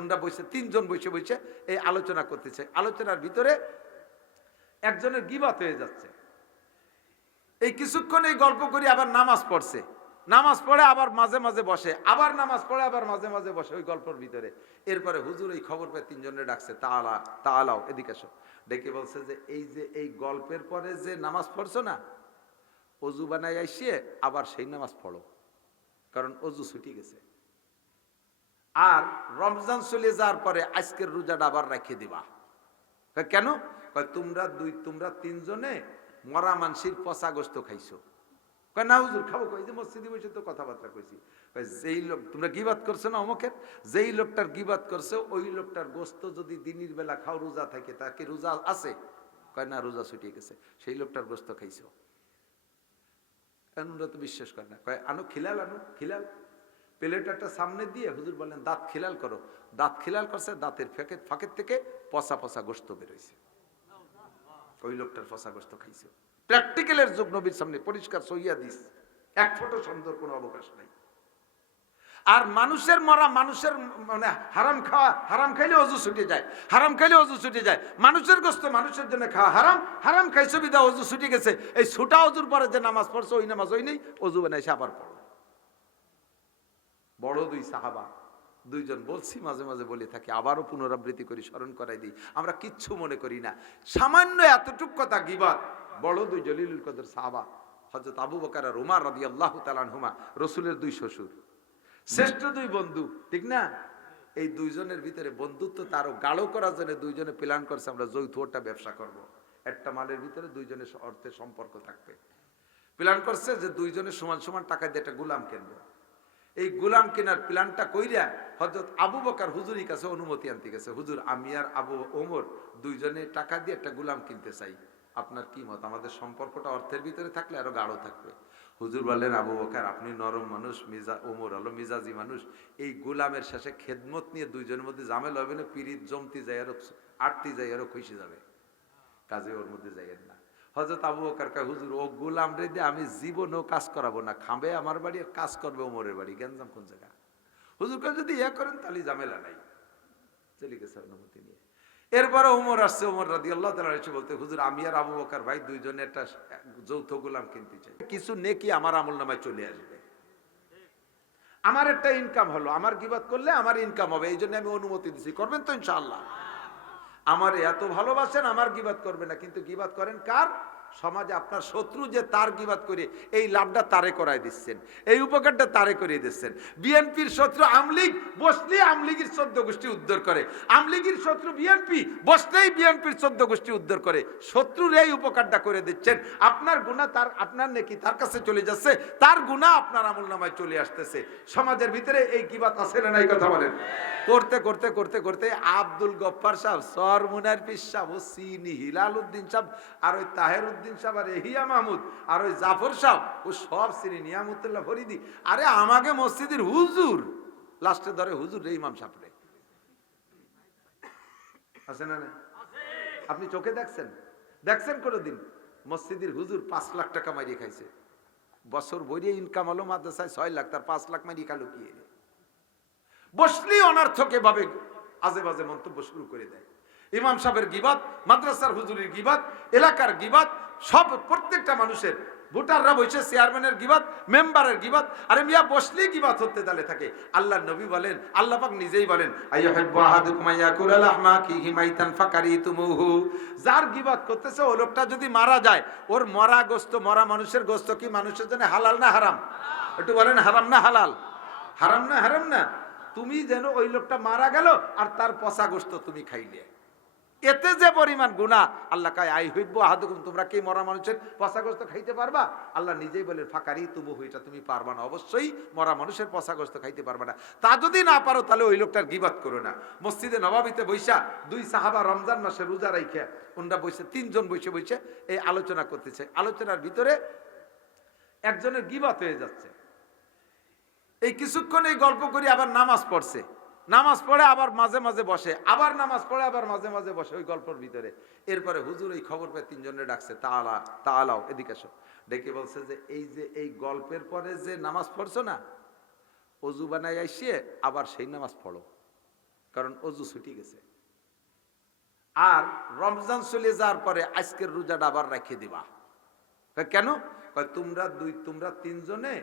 ওনরা বসে, তিনজন বসে বসে এই আলোচনা করতেছে। আলোচনার ভিতরে একজনের গিবাত হয়ে যাচ্ছে। এই কিছুক্ষণ এই গল্প করি, আবার নামাজ পড়ছে। নামাজ পড়ে আবার মাঝে মাঝে বসে, আবার নামাজ পড়ে আবার মাঝে মাঝে বসে ওই গল্পের ভিতরে। এরপরে হুজুর এই খবর পেয়ে তিনজনে ডাকছে, তালা, তালাও, এদিকে এসো ডেকে বলছে যে, এই যে এই গল্পের পরে যে নামাজ পড়ছো না, অজু বানাই আসিয়ে আবার সেই নামাজ পড়ো। কারণ অজু ছুটি গেছে। আর রমজান চলে যাওয়ার পরে আজকের রোজাটা আবার রেখে দিবা। কেন? তোমরা দুই, তোমরা তিনজনে মরা মানসির পচা গোস্ত খাইছো। কয়, না হুজুর, খাব। কই যে মসজিদে বসে তো কথাবার্তা কইছি। যেই লোক তোমরা গিবাত করছ না অমুকের? যেই লোকটার গিবাত করছ, ওই লোকটার গোস্ত যদি দিনের বেলা খাও, রোজা থাকে তাকে রোজা আছে? কয়, না, রোজা ছুটিয়ে গেছে। সেই লোকটার গোস্ত খাইছো। ওরা তো বিশ্বাস করে না। কয়, আনো, খিলাল আনো, খিলাল। প্লেটারটা সামনে দিয়ে হুজুর বললেন, দাঁত খিলাল করো। দাঁত খিলাল করছে, দাঁতের ফাঁকে, ফাঁকের থেকে পচা পচা গোস্ত বেরোইছে ওই লোকটার পচা গোস্ত খাইছে। প্র্যাকটিক্যালের যুগ নবীর সামনে, পরিষ্কার সইয়া দিস। এক ফটো সুন্দর কোনো অবকাশ নাই। আর মানুষের মরা, মানুষের মানে হারাম খাওয়া, হারাম খাইলে অজু ছুটে যায়, হারাম খাইলে অজু ছুটে যায়। মানুষের গোস্ত মানুষের জন্য খাওয়া হারাম হারাম খাইছে বিদা অজু ছুটে গেছে। এই ছুটা অজুর পরে যে নামাজ পড়ছে, ওই নামাজ ওই নেই অজু বানাইছে আবার পড়ো বড় দুই সাহাবা। দুইজন বলছি, মাঝে মাঝে বলে থাকি, আবারও পুনরাবৃত্তি করি, স্মরণ করাই দিই। আমরা কিচ্ছু মনে করি না। সামান্য এতটুক কথা গিবাদ বড় দুই জলিলুল কদর সাহাবা হজরত আবু বকার আর উমার রদি আল্লাহ তালানহুমা রসুলের দুই শ্বশুর। শ্রেষ্ঠ দুই বন্ধু, ঠিক না? এই দুইজনের ভিতরে বন্ধুত্ব তারও গাঢ় করার জন্য দুইজনে প্ল্যান করছে, আমরা যৌথটা ব্যবসা করব। একটা মালের ভিতরে দুইজনের অর্থে সম্পর্ক থাকবে। প্ল্যান করছে যে দুইজনের সমান সমান টাকা দিয়ে একটা গুলাম কিনবো। এই গুলাম কেনার প্ল্যানটা কইরা হজরত আবু বকার হুজুরের কাছে অনুমতি আনতে গেছে, হুজুর, আমি আর আবু ওমর দুইজনে টাকা দিয়ে একটা গুলাম কিনতে চাই। আপনার কি মত? আমাদের সম্পর্কটা অর্থের ভিতরে থাকলে আরও গাঢ় থাকবে। হুজুর বললেন, আবু বকার, আপনি নরম মানুষ, মিজা ওমর হলো মিজাজি মানুষ। এই গুলামের শেষে খেদমত নিয়ে দুইজনের মধ্যে জামেল হবে না, পিরিত জমতি যায় আরও আটতি যায় আরও খুশি যাবে। কাজে ওর মধ্যে যাইয়েন না। হজরত আবু বকার কয়, হুজুর, ও গোলাম রে দিয়ে আমি জীবনেও কাজ করাবো না। খাবে আমার বাড়ি, আর কাজ করবে ওমরের বাড়ি। গ্যাঞ্জাম কোন জায়গা? হুজুর কয়, যদি ইয়া করেন তাহলে ঝামেলা নাই। চলে গেছে অনুমতি নিয়ে। এরপরে ওমর আসছে, ওমর রাদি আল্লাহ তালা এসে বলতে, হুজুর, আমি আর আবু বকার ভাই দুইজনে একটা যৌথ গোলাম কিনতে চাই। কিছু নেকি আমার আমল নামায় চলে আসবে। আমার একটা ইনকাম হলো, আমার গিবাদ করলে আমার ইনকাম হবে এই জন্য আমি অনুমতি দিচ্ছি করবেন তো ইনশাআল্লাহ। আমার এত ভালোবাসেন, আমার গিবাদ করবে না। কিন্তু গিবাদ করেন কার? সমাজে আপনার শত্রু যে তার গিবাদ করে, এই লাভটা তারে করাই দিচ্ছেন। এই উপকারটা তারে করিয়ে দিচ্ছেন। বিএনপির শত্রু আমলিগ বসলে আমলিগের চোদ্দ গোষ্ঠী উদ্ধার করে। আমলিগের শত্রু বিএনপি বসলেই বিএনপির চোদ্দ গোষ্ঠী উদ্ধার করে। শত্রুর এই উপকারটা করে দিচ্ছেন। আপনার গুণা তার, আপনার নাকি তার কাছে চলে যাচ্ছে। তার গুণা আপনার আমল নামায় চলে আসতেছে। সমাজের ভিতরে এই কিবাত আছে না নাই কথা বলেন? করতে করতে করতে করতে আব্দুল গফ্ফার সাহেব সর মুনার পিস সাহেব ও সিনি হিলাল উদ্দিন সাহেব আর ওই তাহের উদ্দিন সাহেব, আর এহিয়া মাহমুদ, আর ওই জাফর সাহেব, ও সব সিনি নিয়ামতুল্লাহ ফরিদি। আরে আমাকে মসজিদের হুজুর, লাস্টে ধরে হুজুর রে ইমাম সাহেব আছে না আপনি চোখে দেখছেন? দেখছেন কোনোদিন? মসজিদের হুজুর পাঁচ লাখ টাকা মারিয়ে খাইছে। বছর বইয়ে ইনকাম হলো মাদ্রাসায় ছয় লাখ, তার পাঁচ লাখ মারিয়ে খালো কি এনে বসলেই অনার্থক এভাবে আজে বাজে মন্তব্য শুরু করে দেয়। ইমাম সাহেবের গিবাদ, মাদ্রাসার হুজুরের গিবাদ, এলাকার গিবাদ সব প্রত্যেকটা মানুষের, ভোটাররা বসে চেয়ারম্যানের গিবাদ মেম্বারের গিবাদ, আরে মিয়া বসলেই গিবাদ হতে তালে থাকে। আল্লাহ নবী বলেন, আল্লাহ পাক নিজেই বলেন যার গিবাদ করতেছে, ও লোকটা যদি মারা যায়, ওর মরা গোস্ত, মরা মানুষের গোস্ত কি মানুষের জন্য হালাল না হারাম? একটু বলেন, হারাম না হালাল? হারাম না হারাম না? তুমি যেন ওই লোকটা মারা গেল, আর তার পচা গোস্ত তুমি খাইলে। এতে যে পরিমাণ গুণা আল্লাহ কায়, আই হইব আহাদুকুম, তোমরা কি মরা মানুষের পচা গোস্ত খাইতে পারবা? আল্লাহ নিজেই বলে ফাঁকারি তুবু হইটা তুমি পারবা না। অবশ্যই মরা মানুষের পচা গোস্ত খাইতে পারবা না। তা যদি না পারো, তাহলে ওই লোকটার গিবাদ করো না। মসজিদে নবাবিতে বৈশা দুই সাহাবা রমজান মাসে রোজা রাইখে ওনরা বসে তিনজন বসে বসে এই আলোচনা করতেছে। আলোচনার ভিতরে একজনের গিবাত হয়ে যাচ্ছে। এই কিছুক্ষণ এই গল্প করি, আবার নামাজ পড়ছে। নামাজ পড়ে আবার মাঝে মাঝে বসে, আবার নামাজ পড়ে আবার মাঝে মাঝে বসে ওই গল্পের ভিতরে। এরপরে হুজুর এই খবর পেয়ে তিনজনে ডাকছে, তালা, তালাও, এদিকে এসো ডেকে বলছে যে, এই যে, এই গল্পের পরে যে নামাজ পড়ছো না, অজু বানাই আসিয়ে আবার সেই নামাজ পড়ো। কারণ অজু ছুটি গেছে। আর রমজান চলে যাওয়ার পরে আজকের রোজাটা আবার রাখিয়ে দিবা। কেন? তোমরা দুই, তোমরা তিনজনে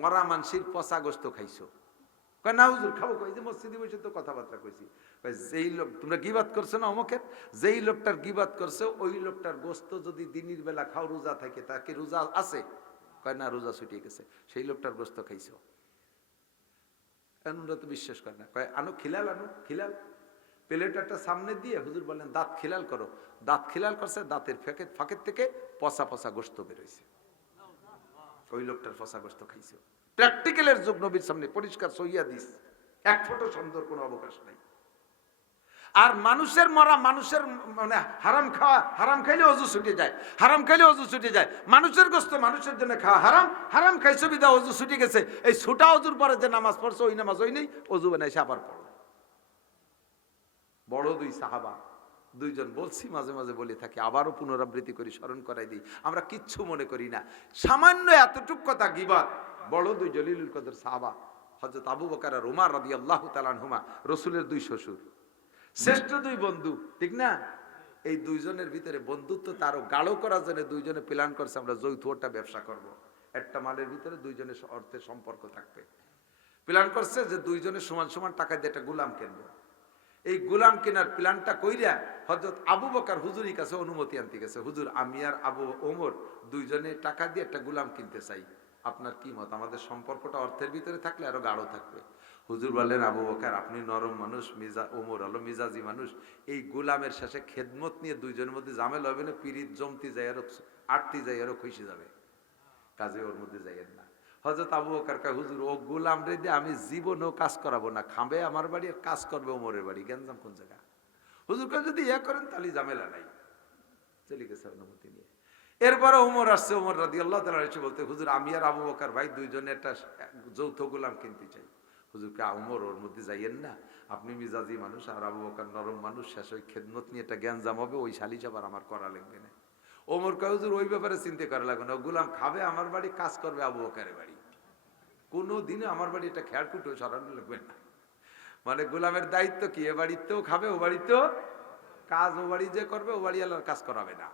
মরা মানসির পচা গোস্ত খাইছো। না, হুজুর, খাব। কই যে মসজিদে বসে তো কথাবার্তা কইছি। যেই লোক, তোমরা করছ না, অমুকের? যেই লোকটার করছ, ওই লোকটার গোস্ত যদি দিনের বেলা খাও, রোজা থাকে তাকে রোজা আছে? কয়, না, রোজা ছুটিয়ে গেছে, সেই লোকটার গোস্ত তো বিশ্বাস করে না। কয়, আনো, খিলাল আনো, খিলাল। প্লেটারটা সামনে দিয়ে হুজুর বললেন, দাঁত খিলাল করো। দাঁত খিলাল করছে, দাঁতের ফেকে ফাঁকের থেকে পচা পচা গোস্ত বেরোইছে ওই লোকটার পচা গোস্ত খাইছে। প্র্যাকটিক্যালের যুগ নবীর সামনে পরিষ্কার সইয়া দিস। এক ফটো সুন্দর কোনো অবকাশ নাই। আর মানুষের মরা, মানুষের মানে হারাম খাওয়া, হারাম খাইলে অজু ছুটে যায়, হারাম খাইলে অজু ছুটে যায়। মানুষের গোস্ত মানুষের জন্য খাওয়া হারাম হারাম খাই সুবিধা অজু ছুটে গেছে। এই ছুটা অজুর পরে যে নামাজ পড়ছে, ওই নামাজ ওই নেই, অজু বানাইছে আবার পড়ো। বড় দুই সাহাবা, দুইজন বলছি মাঝে মাঝে বলে থাকি, আবারও পুনরাবৃত্তি করি, স্মরণ করাই দিই। আমরা কিচ্ছু মনে করি না। সামান্য এতটুক কথা গিবাদ বড় দুই জলিলুল কদর সাহাবা হজরত আবু বকার আর উমার রাদি আল্লাহ তালানহুমা রসুলের দুই শ্বশুর। শ্রেষ্ঠ দুই বন্ধু, ঠিক না? এই দুইজনের ভিতরে বন্ধুত্ব তারও গাঢ় করার জন্য দুইজনে প্ল্যান করছে, আমরা যৌথ যৌথটা ব্যবসা করব। একটা মালের ভিতরে দুইজনের অর্থের সম্পর্ক থাকবে। প্ল্যান করছে যে দুইজনের সমান সমান টাকা দিয়ে একটা গুলাম কিনবো। এই গুলাম কেনার প্ল্যানটা কইরা হজরত আবু বকার হুজুরের কাছে অনুমতি আনতে গেছে। হুজুর, আমি আর আবু ওমর দুইজনে টাকা দিয়ে একটা গুলাম কিনতে চাই। আপনার কি মত? আমাদের সম্পর্কটা অর্থের ভিতরে থাকলে আরও গাঢ় থাকবে। হুজুর বললেন, আবু বকার, আপনি নরম মানুষ, মিজা ওমর হলো মিজাজি মানুষ। এই গুলামের শেষে খেদমত নিয়ে দুইজনের মধ্যে জামেল হবে না, পিরিত জমতি যায় আরও আটতি যায় আরও খুশি যাবে। কাজে ওর মধ্যে যাইয়েন না। হজরত আবু বকার কয়, হুজুর, ও গুলাম রে দিয়ে আমি জীবনেও কাজ করাবো না। খাবে আমার বাড়ি আর কাজ করবে ওমরের বাড়ি। গ্যাঞ্জাম কোন জায়গা? হুজুর যদি ইয়া করেন তাহলে ঝামেলা নাই। চলে গেছে অনুমতি নিয়ে। এরপরে ওমর আসছে ওমর রাদি আল্লাহ তালা এসে বলতে, হুজুর, আমি আর আবু বকার ভাই দুইজনে একটা যৌথ গোলাম কিনতে চাই। হুজুর, কে ওমর ওর মধ্যে যাইয়েন না। আপনি মিজাজি মানুষ আর আবু বকার নরম মানুষ, শেষ ওই খেদমত নিয়ে একটা জ্ঞানজাম হবে, ওই শালিশ আবার আমার করা লাগবে না। ওমর কয়, হুজুর, ওই ব্যাপারে চিন্তা করা লাগবে না। গুলাম খাবে, আমার বাড়ি কাজ করবে আবু বকারের বাড়ি। কোনো দিনে আমার বাড়ি এটা খেয়াল কুটো সরানো লাগবে না। মানে গোলামের দায়িত্ব কি? এ বাড়িতেও খাবে, ও বাড়িতেও কাজ, ও বাড়ি যে করবে, ও বাড়ি আল্লাহর কাজ করাবে না।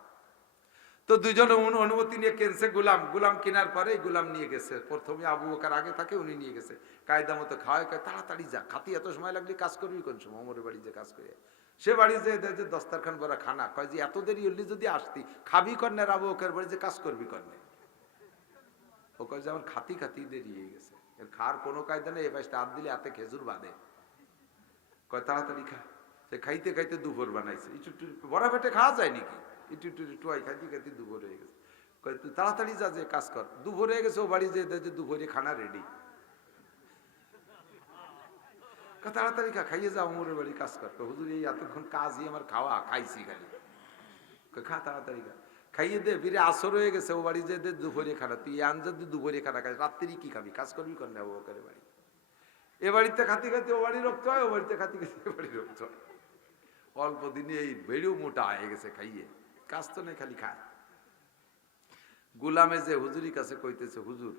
তো দুজন অনু- অনুমতি নিয়ে কিনছে গুলাম। গুলাম কেনার পরে গুলাম নিয়ে গেছে। প্রথমে আবু বকার আগে থাকে, উনি নিয়ে গেছে। কায়দা মতো খাওয়ায় তাড়াতাড়ি যা, খাতি এত সময় লাগলে কাজ করবি কোন সময়? অমরের বাড়ি যে কাজ করে। সে বাড়ি যে যে দস্তারখান ভরা খানা, কয়, যে এত দেরি হলি যদি আসতি, খাবি কন্যার আবু বকার বাড়ি যে কাজ করবি কন্যা। ও কয়, যে আমার খাতি খাতি দেরি হয়ে গেছে। এর খার কোনো কায়দা নেই, এ পাশটা হাত দিলে হাতে খেজুর বাঁধে। কয়, তাড়াতাড়ি খা। সে খাইতে খাইতে দুপুর বানাইছে। একটু বড় পেটে খাওয়া যায় নাকি? একটু একটু টুয়াই খাইতে খাইতে দুপুর হয়ে গেছে। কয়, তুই তাড়াতাড়ি যা যে কাজ কর। দুপুর হয়ে গেছে, ও বাড়ি যে যে দুপুরে খানা রেডি তাড়াতাড়ি খা, খাইয়ে যা, অমরের বাড়ি কাজ কর। হুজুর, এই এতক্ষণ কাজই আমার খাওয়া, খাইছি খালি। খা, তাড়াতাড়ি খা। খাইয়ে দে, ফিরে আসর হয়ে গেছে, ও বাড়ি যে দে দুপুরে খানা। তুই আন যদি দুপুরে খানা খাই রাত্রি কি খাবি? কাজ করবি কর না, ও বাড়ি। এ বাড়িতে খাতি খাতি ও বাড়ি রক্ত হয়, ও বাড়িতে খাতি খাতি এ বাড়ি রক্ত হয়। অল্প দিনে এই বেড়েও মোটা হয়ে গেছে খাইয়ে। কাজ তো নেই, খালি খায়। গুলামে যে হুজুরি কাছে কইতেছে, হুজুর,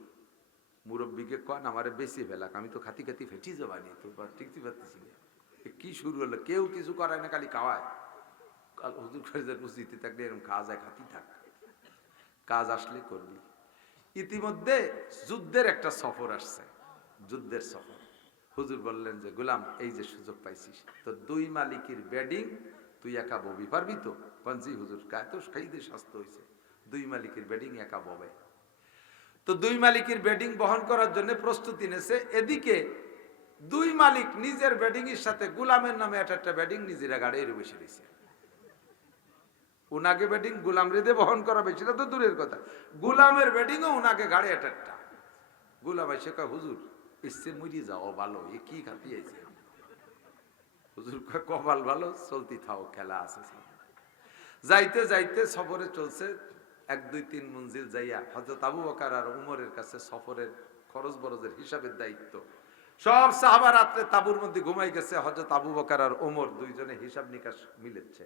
মুরব্বীকে কন, আমারে বেশি ফেলাক, আমি তো খাতি খাতি ফেটি যাবানি তো টিকতে পারতেছি না। কি শুরু হলো? কেউ কিছু করায় না, খালি খাওয়ায়। কাল হুজুর যে বুঝতে থাকলে এরকম কাজ হয় খাতি থাক। কাজ আসলে করবি। ইতিমধ্যে যুদ্ধের একটা সফর আসছে, যুদ্ধের সফর। হুজুর বললেন যে, গোলাম, এই যে সুযোগ পাইছিস তো দুই মালিকের ব্যাডিং তুই একা ববি, পারবি তো? পঞ্জি হুজুর কায় তো খাইতে স্বাস্থ্য হয়েছে দুই মালিকের ব্যাডিং একা ববে। তো দুই মালিকের ব্যাটিং বহন করার জন্য প্রস্তুতি নেছে। এদিকে দুই মালিক নিজের ব্যাটিং এর সাথে গুলামের নামে একটা একটা ব্যাটিং নিজেরা গাড়িয়ে বসে রয়েছে উনাকে ব্যাটিং গুলাম রেদে বহন করা সেটা তো দূরের কথা। গুলামের ব্যাটিংও উনাকে গাড়ি একটা একটা। গুলাম এসে কয়, হুজুর ইচ্ছে মুড়ি যাও, ভালো, এ কি আইছে হুজুর কপাল ভালো, চলতি থাও, খেলা আছে যাইতে যাইতে সফরে চলছে, এক, দুই, তিন মঞ্জিল যাইয়া হজরত আবু বকার আর উমরের কাছে সফরের খরচ বরজের হিসাবের দায়িত্ব। সব সাহাবা রাত্রে তাবুর মধ্যে ঘুমাই গেছে হজরত আবু বকার আর ওমর দুইজনে হিসাব নিকাশ মিলেছে।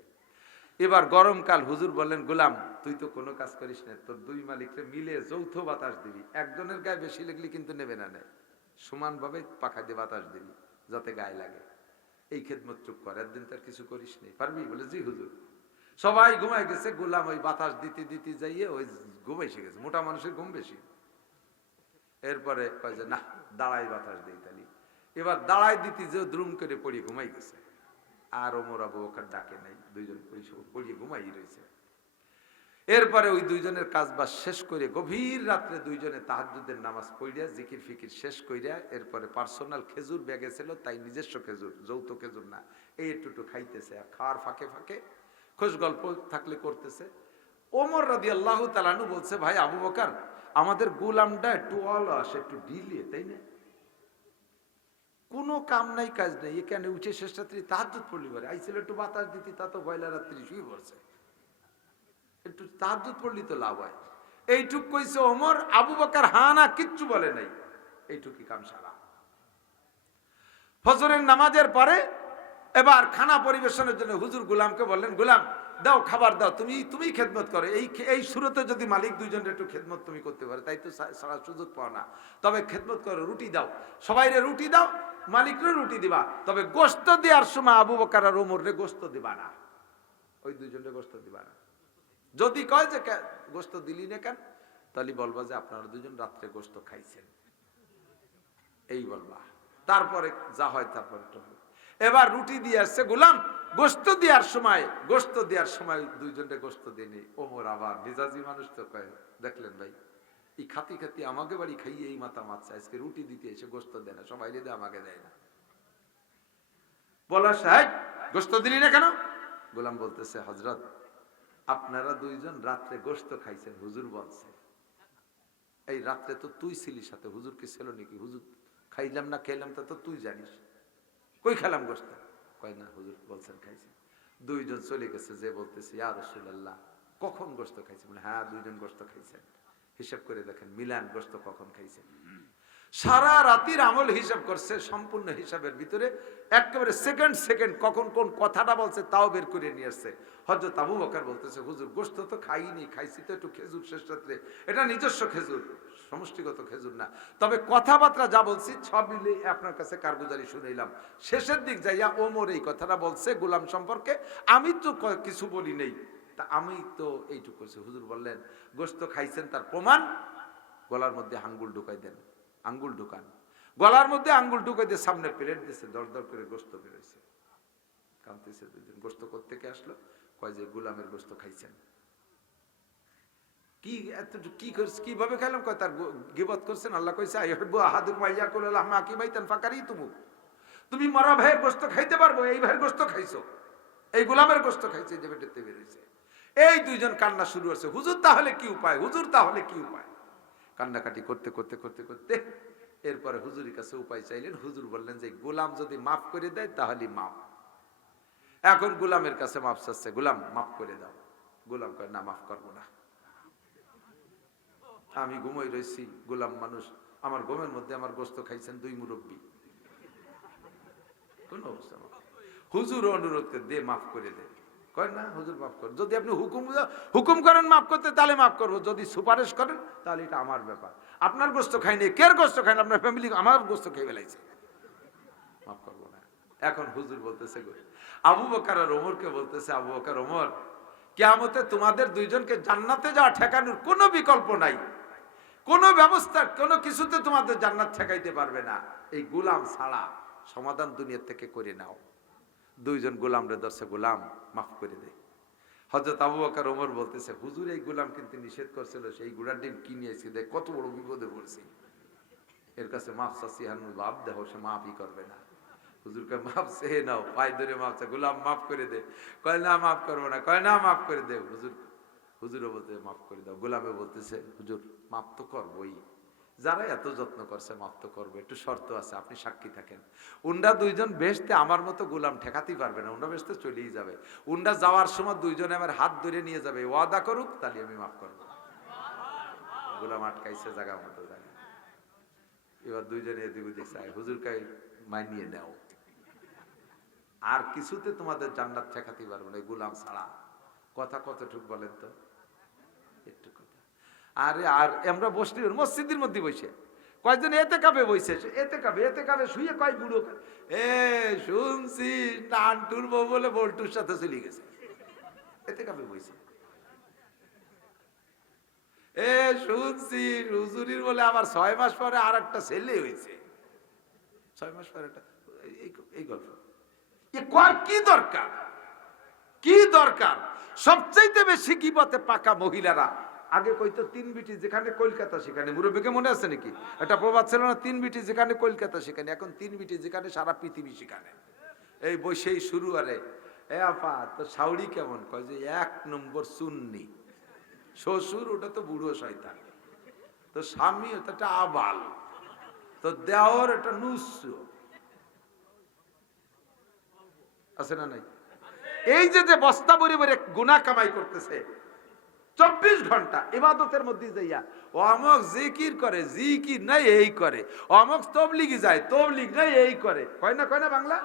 এবার গরমকাল, হুজুর বললেন, গোলাম, তুই তো কোনো কাজ করিস না, তোর দুই মালিককে মিলে যৌথ বাতাস দিবি। একজনের গায়ে বেশি লাগলে কিন্তু নেবে না নেয় সমানভাবে পাখা দিয়ে বাতাস দিবি, যাতে গায়ে লাগে। এই খেদমত চুপ কর, একদিন তার কিছু করিস নি। পারবি? বলে, জি হুজুর। সবাই ঘুমাই গেছে, গোলাম ওই বাতাস দিতে দিতে যাইয়ে ওই ঘুমাইছে গেছে। মোটা মানুষের ঘুম বেশি। এরপরে কয় যে, না, দাঁড়াই বাতাস দিই তালি। এবার দাঁড়াই দিতে যে দ্রুম করে পড়ি ঘুমাই গেছে। আর ওমর আবু ওখানে ডাকে নাই, দুইজন পড়ি- পড়িয়ে ঘুমাই রয়েছে। এরপরে ওই দুইজনের কাজ বাজ শেষ করে গভীর রাত্রে দুইজনে তাহাজুদের নামাজ পড়িয়া, জিকির ফিকির শেষ কইরা এরপরে পার্সোনাল খেজুর ব্যাগে ছিল, তাই নিজস্ব খেজুর, যৌথ খেজুর না, এই একটু খাইতেছে আর খাওয়ার ফাঁকে ফাঁকে খোঁজ গল্প থাকলে করতেছে। ওমর রাদি আল্লাহ তালানু বলছে, ভাই আবু বকার, আমাদের গোলামটা একটু অলস, একটু ডিলিয়ে তাই না? কোনো কাম নাই, কাজ নেই, এখানে উঠে শেষ রাত্রি তাহাজুদ পড়লি পারে আইছিল একটু বাতাস দিতি, তা তো বয়লা রাত্রি শুয়ে পড়ছে। একটু তাহাজুদ পড়লি তো লাভ হয়। এইটুক কইছে ওমর, আবু বকার হানা কিচ্ছু বলে নাই। এইটুকি কাম সারা। ফজরের নামাজের পরে এবার খানা পরিবেশনের জন্য হুজুর গুলামকে বললেন, গুলাম, দাও খাবার দাও, তুমি তুমি খেদমত করো। এই এই শুরুতে যদি মালিক দুইজনের একটু খেদমত তুমি করতে পারো, তাই তো সারা সুযোগ পাও না। তবে খেদমত করো, রুটি দাও। সবাইরে রুটি দাও, মালিকরে রুটি দিবা। তবে গোস্ত দেওয়ার সময় আবু বকার আর ওমর রে গোস্ত দিবা না। ওই দুইজনের গোস্ত দিবা না। যদি কয় যে গোস্ত দিলি না কেন? তাহলে বলবা যে আপনারা দুজন রাত্রে গোস্ত খাইছেন। এই বলবা। তারপরে যা হয় তারপরে এবার রুটি দিয়ে আসছে, গোলাম গোস্ত দেওয়ার সময় গোস্ত দেওয়ার সময় দুইজনে গোস্ত দেয়নি ওমর আবার মিজাজি মানুষ তো কয়, দেখলেন ভাই, এই খাতি খাতি আমাকে বাড়ি খাইয়ে এই মাথা মারছে। আজকে রুটি দিতে এসে গোস্ত দেয় না, সবাই দেয় আমাকে দেয় না। বলা সাহেব গোস্ত দিলি না কেন? গোলাম বলতেছে হজরত আপনারা দুইজন রাত্রে গোস্ত খাইছেন, হুজুর বলছে। এই রাত্রে তো তুই ছিলি সাথে হুজুর কি ছিল নাকি? হুজুর খাইলাম না, খেলাম, তা তো তুই জানিস। কই খেলাম গোস্ত কয়, না, হুজুর বলছেন খাইছি। দুইজন চলে গেছে, যে বলতেছে, ইয়া রসুল্লাহ কখন গোস্ত খাইছে বলে হ্যাঁ দুইজন গোস্ত খাইছেন। হিসাব করে দেখেন, মিলান গোস্ত কখন খাইছেন? সারা রাতির আমল হিসাব করছে, সম্পূর্ণ হিসাবের ভিতরে। একেবারে সেকেন্ড সেকেন্ড কখন কোন কথাটা বলছে তাও বের করে নিয়ে আসছে। হজরত আবু বকর বলতেছে, হুজুর গোস্ত তো খাইনি, খাইছি তো একটু খেজুর শেষ রাত্রে। এটা নিজস্ব খেজুর, সমষ্টিগত খেজুর না। তবে কথাবার্তা যা বলছি সব মিলে আপনার কাছে কারগুজারি শুনেলাম শেষের দিক যাইয়া ওমর এই কথাটা বলছে গোলাম সম্পর্কে। আমি তো কিছু বলি নেই। তা আমি তো এইটুকু করছি হুজুর বললেন গোস্ত খাইছেন তার প্রমাণ? গলার মধ্যে হাঙ্গুল ঢুকাই দেন। আঙ্গুল ঢুকান। গলার মধ্যে আঙ্গুল ঢুকে দিয়ে সামনে প্লেট দর দর করে গোস্ত বেরোইছে। কামতেছে দুজন গোস্ত কোথেকে আসলো? কয় যে, গোলামের গোস্ত খাইছেন। কি এত কি করছে, কীভাবে খাইলাম? কয়, তার গিবত করছেন? আল্লাহ কইছে আইহব্বু আহাদুকুম আইয়াকুল লাহমা আকিবাইতান ফাকারি তুমু তুমি মরা ভাইয়ের গোস্ত খাইতে পারব, এই ভাইয়ের গোস্ত খাইছো? এই গোলামের গোস্ত খাইছে, যে বেটেতে বেরোইছে। এই দুইজন কান্না শুরু হচ্ছে হুজুর তাহলে কি উপায়? হুজুর তাহলে কি উপায়? কান্নাকাটি করতে করতে করতে করতে এরপরে হুজুরের কাছে উপায় চাইলেন। হুজুর বললেন যে, গোলাম যদি মাফ করে দেয় তাহলে মাফ। এখন গোলামের কাছে মাফ চাচ্ছে, গোলাম, মাফ করে দাও। গোলাম কয়, না, মাফ করব না। আমি ঘুমোই রয়েছি গোলাম মানুষ, আমার ঘুমের মধ্যে আমার গোস্ত খাইছেন দুই মুরব্বী। কোন অবস্থা হুজুর অনুরোধ করে দে, মাফ করে দে। কয় না? হুজুর মাফ কর যদি আপনি হুকুম হুকুম করেন, মাফ করতে, তাহলে মাফ করব। যদি সুপারিশ করেন, তাহলে এটা আমার ব্যাপার। আপনার গোস্ত খাইনি, কের গোস্ত খাইনি? আপনার ফ্যামিলি আমার গোস্ত খেয়ে ফেলাইছে। মাফ করব না। এখন হুজুর বলতেছে আবু বকার আর ওমরকে বলতেছে, আবু বকার, ওমর, কেয়ামতে তোমাদের দুইজনকে জান্নাতে যাওয়া ঠেকানোর কোনো বিকল্প নাই। কোনো ব্যবস্থা, কোনো কিছুতে তোমাদের জান্নাত ঠেকাইতে পারবে না। এই গুলাম ছাড়া সমাধান দুনিয়ার থেকে করে নাও। দুইজন গোলাম রে দর্শে গোলাম, মাফ করে দে। হজরত আবু বকর ওমর বলতেছে, হুজুর, এই গোলাম কিন্তু নিষেধ করছিল, সেই গুড়ার ডিম কিনিয়েছি দেখ, কত বড় বিপদে পড়ছি। এর কাছে মাফ চাচ্ছি হানুর লাভ দেহ, সে মাফই করবে না। হুজুরকে মাফ সে নাও, পায়ে ধরে মাফ চা গোলাম, মাফ করে দে। কয়, না, মাফ করব না। কয়, না, মাফ করে দে। হুজুর, হুজুরও বলতে মাফ করে দাও। গোলামে বলতেছে, হুজুর, মাফ তো করবোই। যারা এত যত্ন করছে, মাফ তো করবে, একটু শর্ত আছে, আপনি সাক্ষী থাকেন। উন্ডা দুইজন বেসতে আমার মতো গোলাম, ঠেকাতেই পারবে না উন্ডা বেসতে চলেই যাবে। উন্ডা যাওয়ার সময় দুইজনে আমার হাত ধরে নিয়ে যাবে, ওয়াদা করুক, তাহলে আমি মাফ করব। গোলাম আটকাইছে জায়গা মতো জায়গা এবার দুইজনে এদিক ওদিক চায় হুজুরকে মানিয়ে নাও। আর কিছুতে তোমাদের জান্নাত ঠেকাতেই পারব না গোলাম ছাড়া। কথা কতটুক বলেন তো? একটু আরে, আর আমরা বসলি মসজিদের মধ্যে বসে। কয়জন এতে কাবে বইছে এতে কাবে এতে কাপে শুয়ে কয় বুড়ো এ, শুনছি নান্টুর বউ বলে বল্টুর সাথে চলে গেছে। এতে কাবে বইছে এ, শুনছি, হুজুরির বলে আবার ছয় মাস পরে আর একটা ছেলে হয়েছে। ছয় মাস পরে এই- গল্প। এ, কর কি দরকার? কি দরকার? সবচাইতে বেশি কি পথে পাকা মহিলারা আগে কইতো তিন বিটি, যেখানে কলকাতা, সেখানে। মুরব্বীকে মনে আছে নাকি? একটা প্রবাদ ছিল না, তিন বিটি, যেখানে কলকাতা, সেখানে। এখন তিন বিটি, যেখানে সারা পৃথিবী সেখানে। এই বসেই শুরু আরে। এ আপা তো সাউরি কেমন? কয় যে এক নম্বর সুন্নি। শ্বশুর, ওটা তো বুড়ো শয়তান। তো স্বামী ওটা একটা আবাল। তো দেওয়ার এটা নুস্য আছে না নাই? এই যে যে বস্তা বরে বরে গুনা কামাই করতেছে চব্বিশ ঘণ্টা ইবাদতের মধ্যে যাইয়া অমক জিকির করে, জিকির নাই এই করে অমক তবলিগি যায়, তবলিগ নাই এই করে। কয় না কয় না বাংলা?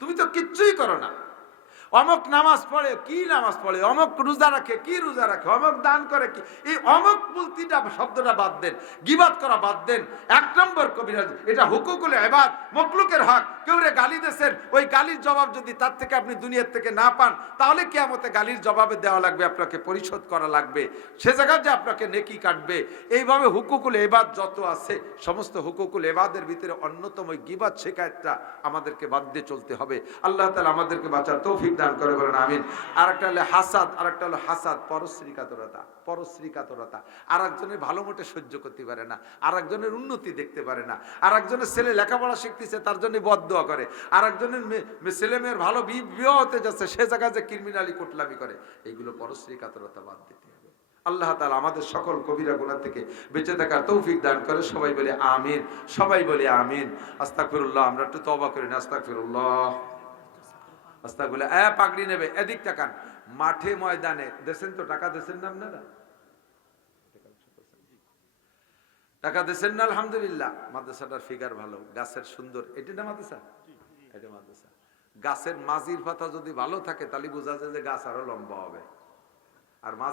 তুমি তো কিচ্ছুই করো না। অমক নামাজ পড়ে, কি নামাজ পড়ে? অমক রোজা রাখে, কি রোজা রাখে? অমক দান করে কি? এই অমক বলতিটা শব্দটা বাদ দেন, গিবাদ করা বাদ দেন। এক নম্বর কবিরাজ, এটা হুকুকুলে এবার মকলুকের হক। কেউ রে গালি দেশেন, ওই গালির জবাব যদি তার থেকে আপনি দুনিয়ার থেকে না পান, তাহলে কেয়ামতে গালির জবাবে দেওয়া লাগবে, আপনাকে পরিশোধ করা লাগবে। সে জায়গায় যে আপনাকে নেকি কাটবে। এইভাবে হুকুকুল এবাদ যত আছে, সমস্ত হুকুকুল এবাদের ভিতরে অন্যতম গিবাদ শেখায়তটা আমাদেরকে বাদ দিয়ে চলতে হবে। আল্লাহ তালা আমাদেরকে বাঁচার তৌফিক দান করে বলেন আমিন। আর একটা হলো হাসাদ আর একটা হলো হাসাদ পরশ্রী কাতরতা পরশ্রী কাতরতা আর একজনের ভালো মোটে সহ্য করতে পারে না আর একজনের উন্নতি দেখতে পারে না আর একজনের ছেলে লেখাপড়া শিখতেছে, তার জন্য বদোয়া করে। আর একজনের ছেলে মেয়ের ভালো বিবাহ হতে যাচ্ছে, সে জায়গায় যে ক্রিমিনালি কোটলামি করে, এইগুলো পরশ্রী কাতরতা বাদ দিতে হবে। আল্লাহ তালা আমাদের সকল কবিরা গুণা থেকে বেঁচে থাকার তৌফিক দান করে, সবাই বলে আমিন, সবাই বলে আমিন। আস্তাকফিরুল্লাহ আমরা একটু তবা করি না আস্তাকফিরুল্লাহ আস্তাকফিরুল্লাহ এ পাগড়ি নেবে এদিক টাকান মাঠে ময়দানে, দেশেন তো, টাকা দেশেন না আপনারা? টাকা দেশেন না, আলহামদুলিল্লাহ। মাদ্রাসাটার ফিগার ভালো, গাছের সুন্দর। এটা না মাদ্রাসা? এটা মাদ্রাসা। গাছের মাঝির পাতা যদি ভালো থাকে, তাহলে বোঝা যায় যে গাছ আরও লম্বা হবে। আর মাঝ